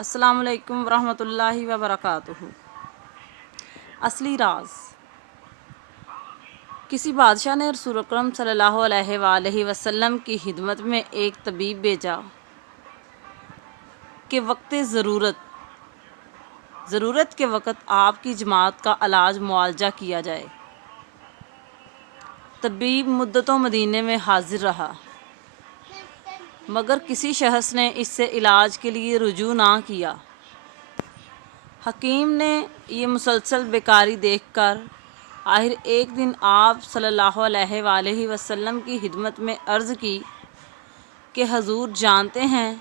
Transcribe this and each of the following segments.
السلام علیکم ورحمۃ اللہ وبرکاتہ۔ اصلی راز۔ کسی بادشاہ نے رسول اکرم صلی اللہ علیہ وآلہ وسلم کی خدمت میں ایک طبیب بھیجا کہ ضرورت کے وقت آپ کی جماعت کا علاج معالجہ کیا جائے۔ طبیب مدتوں مدینے میں حاضر رہا، مگر کسی شخص نے اس سے علاج کے لیے رجوع نہ کیا۔ حکیم نے یہ مسلسل بیکاری دیکھ کر آخر ایک دن آپ صلی اللہ علیہ وآلہ وسلم کی خدمت میں عرض کی کہ حضور جانتے ہیں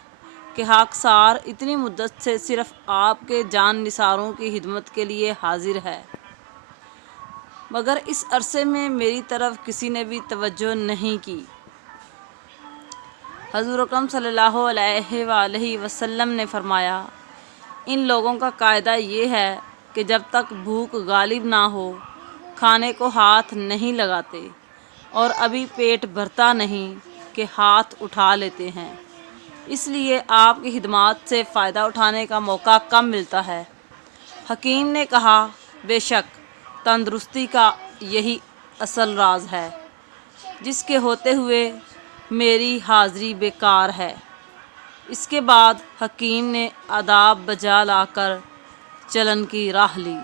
کہ خاکسار اتنی مدت سے صرف آپ کے جان نثاروں کی خدمت کے لیے حاضر ہے، مگر اس عرصے میں میری طرف کسی نے بھی توجہ نہیں کی۔ حضور اکرم صلی اللہ علیہ وآلہ وسلم نے فرمایا، ان لوگوں کا قاعدہ یہ ہے کہ جب تک بھوک غالب نہ ہو کھانے کو ہاتھ نہیں لگاتے، اور ابھی پیٹ بھرتا نہیں کہ ہاتھ اٹھا لیتے ہیں، اس لیے آپ کی خدمات سے فائدہ اٹھانے کا موقع کم ملتا ہے۔ حکیم نے کہا، بے شک تندرستی کا یہی اصل راز ہے، جس کے ہوتے ہوئے میری حاضری بیکار ہے۔ اس کے بعد حکیم نے آداب بجا لا کر چلن کی راہ لی۔